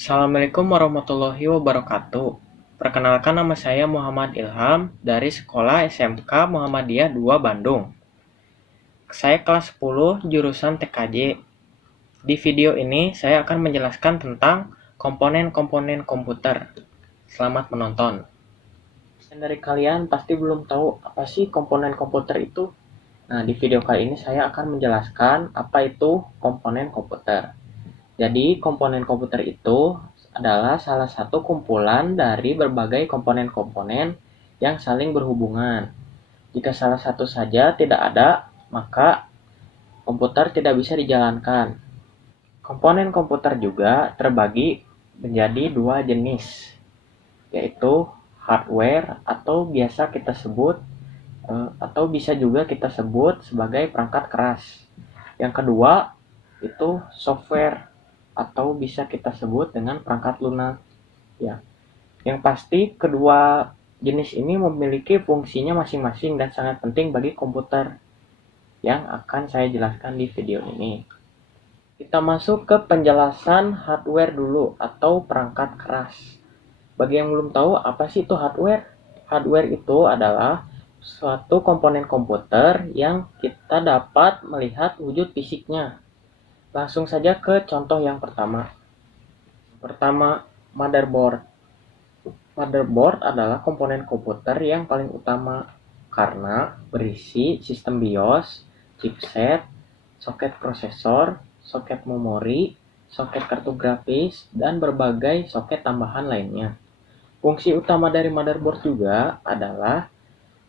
Assalamualaikum warahmatullahi wabarakatuh. Perkenalkan, nama saya Muhammad Ilham dari Sekolah SMK Muhammadiyah 2 Bandung. Saya kelas 10 jurusan TKJ. Di video ini saya akan menjelaskan tentang komponen-komponen komputer. Selamat menonton. Dan dari kalian pasti belum tahu apa sih komponen komputer itu. Nah, di video kali ini saya akan menjelaskan apa itu komponen komputer. Jadi, komponen komputer itu adalah salah satu kumpulan dari berbagai komponen-komponen yang saling berhubungan. Jika salah satu saja tidak ada, maka komputer tidak bisa dijalankan. Komponen komputer juga terbagi menjadi dua jenis, yaitu hardware atau biasa kita sebut atau bisa juga kita sebut sebagai perangkat keras. Yang kedua itu software atau bisa kita sebut dengan perangkat lunak. Ya, yang pasti kedua jenis ini memiliki fungsinya masing-masing dan sangat penting bagi komputer yang akan saya jelaskan di video ini. Kita masuk ke penjelasan hardware dulu atau perangkat keras. Bagi yang belum tahu apa sih itu hardware? Hardware itu adalah suatu komponen komputer yang kita dapat melihat wujud fisiknya. Langsung saja ke contoh yang pertama. Pertama, motherboard. Motherboard adalah komponen komputer yang paling utama karena berisi sistem BIOS, chipset, soket prosesor, soket memori, soket kartu grafis, dan berbagai soket tambahan lainnya. Fungsi utama dari motherboard juga adalah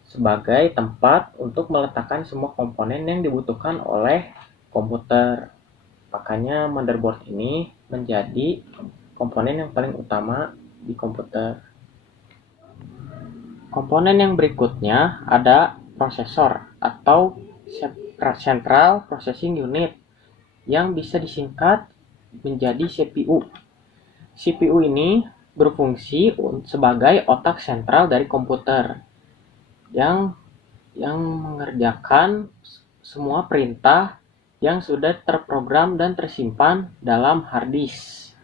sebagai tempat untuk meletakkan semua komponen yang dibutuhkan oleh komputer. Makanya motherboard ini menjadi komponen yang paling utama di komputer. Komponen yang berikutnya ada prosesor atau Central Processing Unit yang bisa disingkat menjadi CPU. CPU ini berfungsi sebagai otak sentral dari komputer yang mengerjakan semua perintah yang sudah terprogram dan tersimpan dalam hard disk.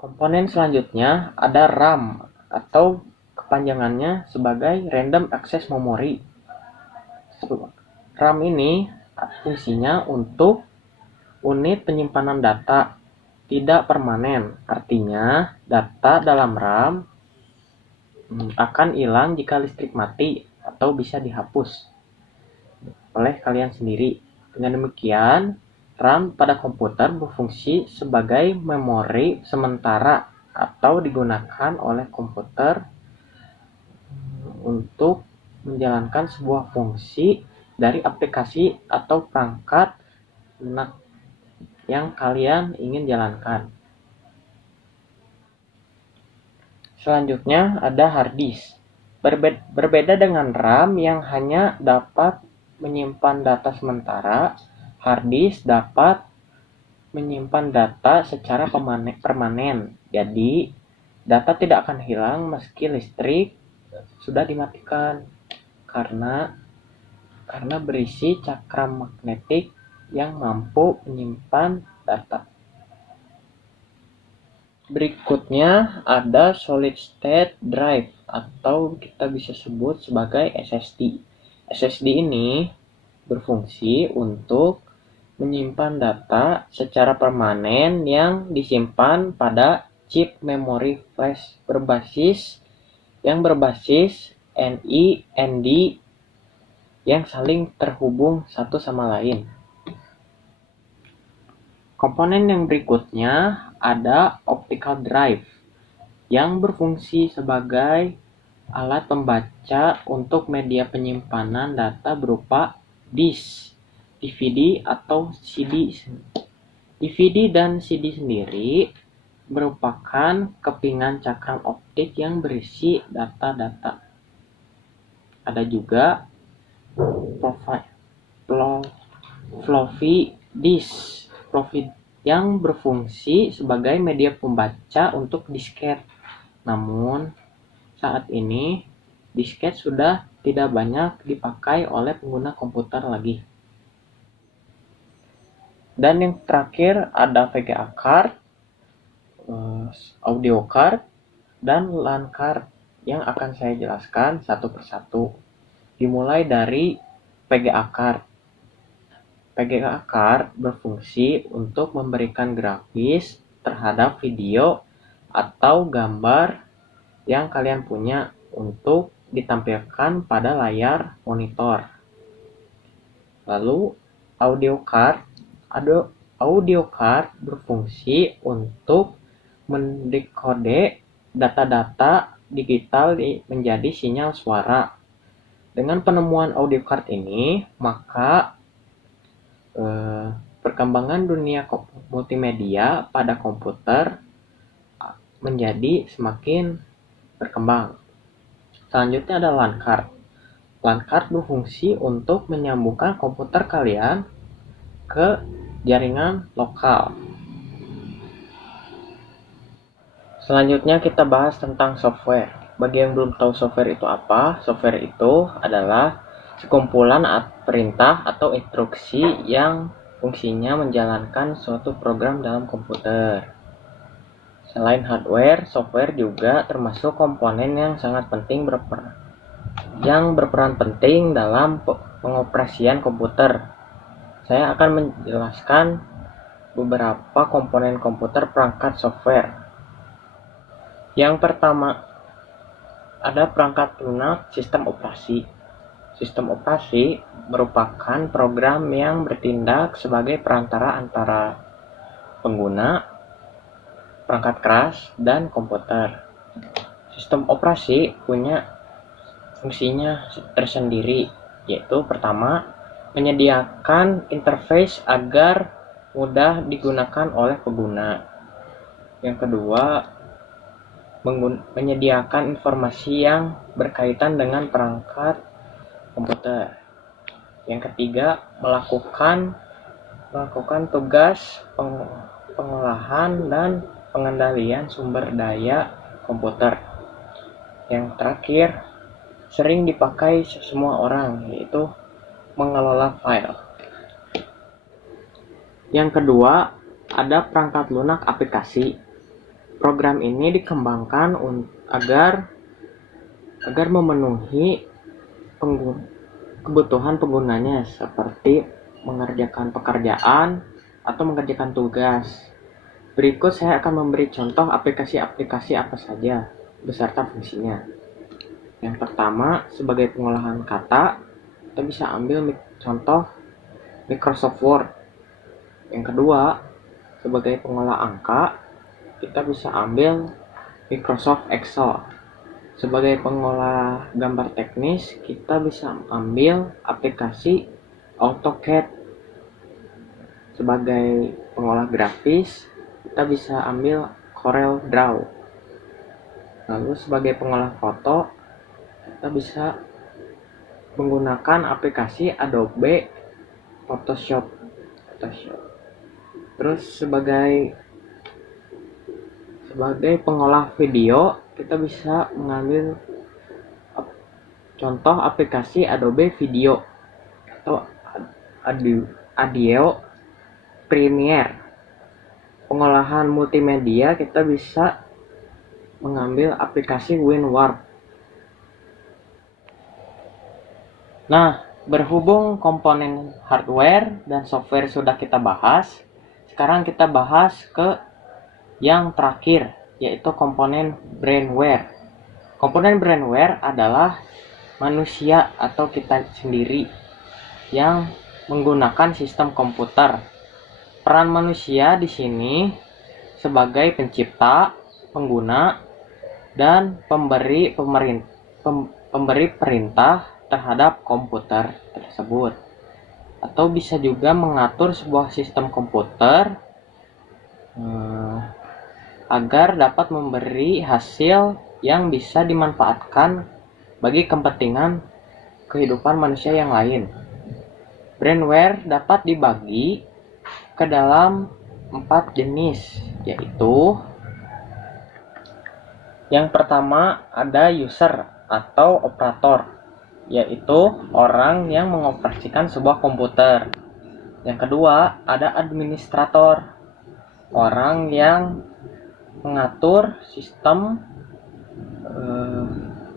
Komponen selanjutnya ada RAM atau kepanjangannya sebagai Random Access Memory. RAM ini fungsinya untuk unit penyimpanan data tidak permanen. Artinya, data dalam RAM akan hilang jika listrik mati atau bisa dihapus oleh kalian sendiri. Dengan demikian, RAM pada komputer berfungsi sebagai memori sementara atau digunakan oleh komputer untuk menjalankan sebuah fungsi dari aplikasi atau perangkat lunak yang kalian ingin jalankan. Selanjutnya ada hard disk. Berbeda dengan RAM yang hanya dapat menyimpan data sementara, hard disk dapat menyimpan data secara permanen. Jadi, data tidak akan hilang meski listrik sudah dimatikan karena berisi cakram magnetik yang mampu menyimpan data. Berikutnya ada solid state drive atau kita bisa sebut sebagai SSD. SSD ini berfungsi untuk menyimpan data secara permanen yang disimpan pada chip memori flash berbasis NI ND yang saling terhubung satu sama lain. Komponen yang berikutnya ada optical drive yang berfungsi sebagai alat pembaca untuk media penyimpanan data berupa disk, DVD atau CD. DVD dan CD sendiri merupakan kepingan cakram optik yang berisi data-data. Ada juga floppy disk yang berfungsi sebagai media pembaca untuk disket. Namun, saat ini disket sudah tidak banyak dipakai oleh pengguna komputer lagi. Dan yang terakhir ada VGA card. audio card dan LAN card yang akan saya jelaskan satu persatu. Dimulai dari PGA card. PGA card berfungsi untuk memberikan grafis terhadap video atau gambar yang kalian punya untuk ditampilkan pada layar monitor. Lalu audio card berfungsi untuk mendekode data-data digital menjadi sinyal suara. Dengan penemuan audio card ini, maka perkembangan dunia multimedia pada komputer menjadi semakin berkembang. Selanjutnya ada LAN card. LAN card berfungsi untuk menyambungkan komputer kalian ke jaringan lokal. Selanjutnya kita bahas tentang software. Bagi yang belum tahu software itu apa, software itu adalah sekumpulan perintah atau instruksi yang fungsinya menjalankan suatu program dalam komputer. Selain hardware, software juga termasuk komponen yang sangat penting berperan penting dalam pengoperasian komputer. Saya akan menjelaskan beberapa komponen komputer perangkat software. Yang pertama, ada perangkat lunak sistem operasi. Sistem operasi merupakan program yang bertindak sebagai perantara antara pengguna, perangkat keras, dan komputer. Sistem operasi punya fungsinya tersendiri, yaitu pertama, menyediakan interface agar mudah digunakan oleh pengguna. Yang kedua, menyediakan informasi yang berkaitan dengan perangkat komputer. Yang ketiga, melakukan tugas pengolahan dan pengendalian sumber daya komputer. Yang terakhir, sering dipakai semua orang, yaitu mengelola file. Yang kedua, ada perangkat lunak aplikasi. Program ini dikembangkan agar memenuhi kebutuhan penggunanya, seperti mengerjakan pekerjaan atau mengerjakan tugas. Berikut saya akan memberi contoh aplikasi-aplikasi apa saja beserta fungsinya. Yang pertama, sebagai pengolahan kata, kita bisa ambil contoh Microsoft Word. Yang kedua, sebagai pengolah angka, kita bisa ambil Microsoft Excel. Sebagai pengolah gambar teknis, kita bisa ambil aplikasi AutoCAD. Sebagai pengolah grafis, kita bisa ambil Corel Draw. Lalu sebagai pengolah foto, kita bisa menggunakan aplikasi Adobe Photoshop. Terus sebagai pengolah video, kita bisa mengambil contoh aplikasi Adobe Video atau Adobe Premiere. Pengolahan multimedia, kita bisa mengambil aplikasi WinRAR. Nah, berhubung komponen hardware dan software sudah kita bahas, sekarang kita bahas ke yang terakhir, yaitu komponen brainware. Komponen brainware adalah manusia atau kita sendiri yang menggunakan sistem komputer. Peran manusia di sini sebagai pencipta, pengguna, dan pemberi perintah terhadap komputer tersebut. Atau bisa juga mengatur sebuah sistem komputer agar dapat memberi hasil yang bisa dimanfaatkan bagi kepentingan kehidupan manusia yang lain. Brainware dapat dibagi ke dalam 4 jenis, yaitu yang pertama ada user atau operator, yaitu orang yang mengoperasikan sebuah komputer. Yang kedua ada administrator, orang yang mengatur sistem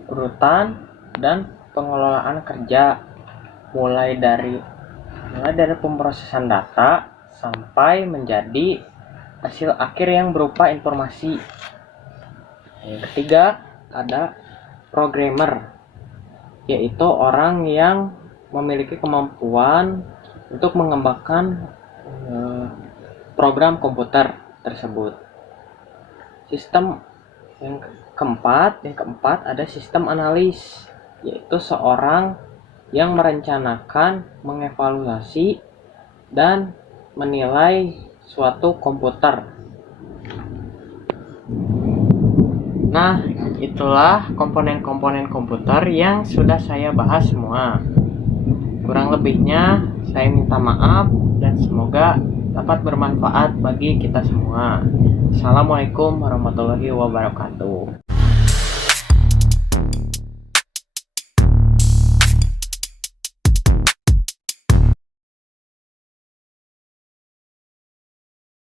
urutan dan pengelolaan kerja mulai dari pemrosesan data sampai menjadi hasil akhir yang berupa informasi. Yang ketiga ada programmer, yaitu orang yang memiliki kemampuan untuk mengembangkan program komputer tersebut. Sistem yang keempat ada sistem analis, yaitu seorang yang merencanakan, mengevaluasi, dan menilai suatu komputer. Nah, itulah komponen-komponen komputer yang sudah saya bahas semua. Kurang lebihnya saya minta maaf dan semoga dapat bermanfaat bagi kita semua. Assalamualaikum warahmatullahi wabarakatuh.